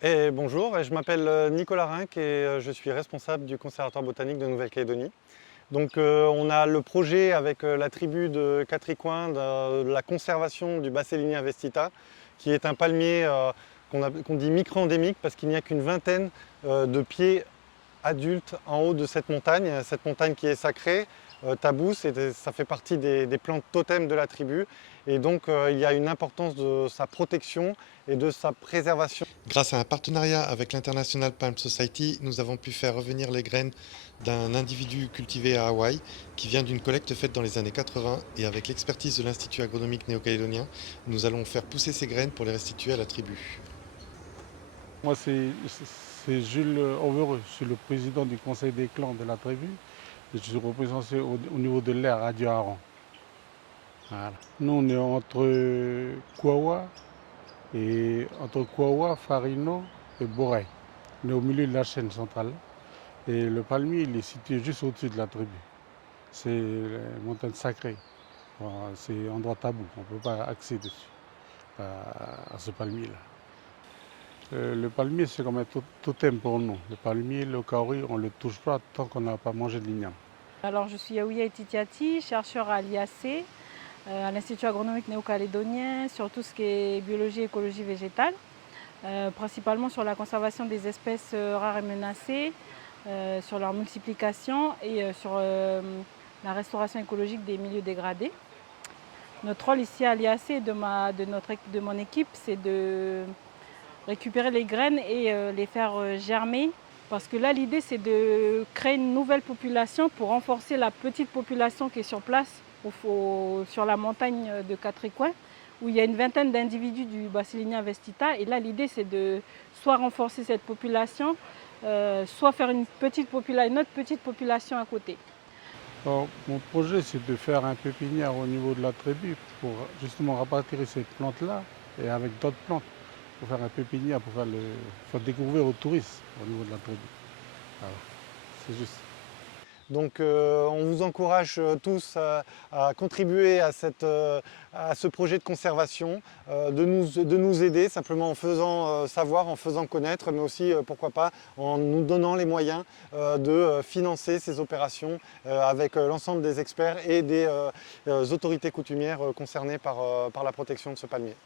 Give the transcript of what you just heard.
Et bonjour, je m'appelle Nicolas Rinck et je suis responsable du Conservatoire botanique de Nouvelle-Calédonie. On a le projet avec la tribu de Catricoin de la conservation du Bassélinia vestita, qui est un palmier qu'on dit micro-endémique parce qu'il n'y a qu'une vingtaine de pieds adultes en haut de cette montagne qui est sacrée, taboue, ça fait partie des plantes totems de la tribu et donc il y a une importance de sa protection et de sa préservation. Grâce à un partenariat avec l'International Palm Society, nous avons pu faire revenir les graines d'un individu cultivé à Hawaï qui vient d'une collecte faite dans les années 80 et avec l'expertise de l'Institut agronomique néo-calédonien, nous allons faire pousser ces graines pour les restituer à la tribu. Moi, c'est Jules Overeux. Je suis le président du conseil des clans de la tribu. Je suis représenté au niveau de l'aire à Diaran. Voilà. Nous, on est entre Kouawa, Farino et Boré. On est au milieu de la chaîne centrale. Et le palmier, il est situé juste au-dessus de la tribu. C'est la montagne sacrée. Voilà, c'est un endroit tabou. On ne peut pas accéder dessus, à ce palmier-là. Le palmier, c'est comme un totem pour nous. Le palmier, le kauri, on ne le touche pas tant qu'on n'a pas mangé de l'igname. Alors, je suis Yaouya Etitiati, chercheur à l'IAC, à l'Institut agronomique néo-calédonien, sur tout ce qui est biologie et écologie végétale, principalement sur la conservation des espèces rares et menacées, sur leur multiplication et sur la restauration écologique des milieux dégradés. Notre rôle ici à l'IAC et de mon équipe, c'est de récupérer les graines et les faire germer. Parce que là, l'idée, c'est de créer une nouvelle population pour renforcer la petite population qui est sur place, sur la montagne de Catricoin, où il y a une vingtaine d'individus du Bassélinia vestita. Et là, l'idée, c'est de soit renforcer cette population, soit faire une autre petite population à côté. Alors, mon projet, c'est de faire un pépinière au niveau de la tribu pour justement rapatrier ces plantes-là et avec d'autres plantes pour faire un pépinière, pour faire découvrir aux touristes au niveau de la tribu. Voilà. C'est juste. Donc on vous encourage tous à contribuer à ce projet de conservation, de nous aider simplement en faisant savoir, en faisant connaître, mais aussi pourquoi pas en nous donnant les moyens de financer ces opérations avec l'ensemble des experts et des autorités coutumières concernées par la protection de ce palmier.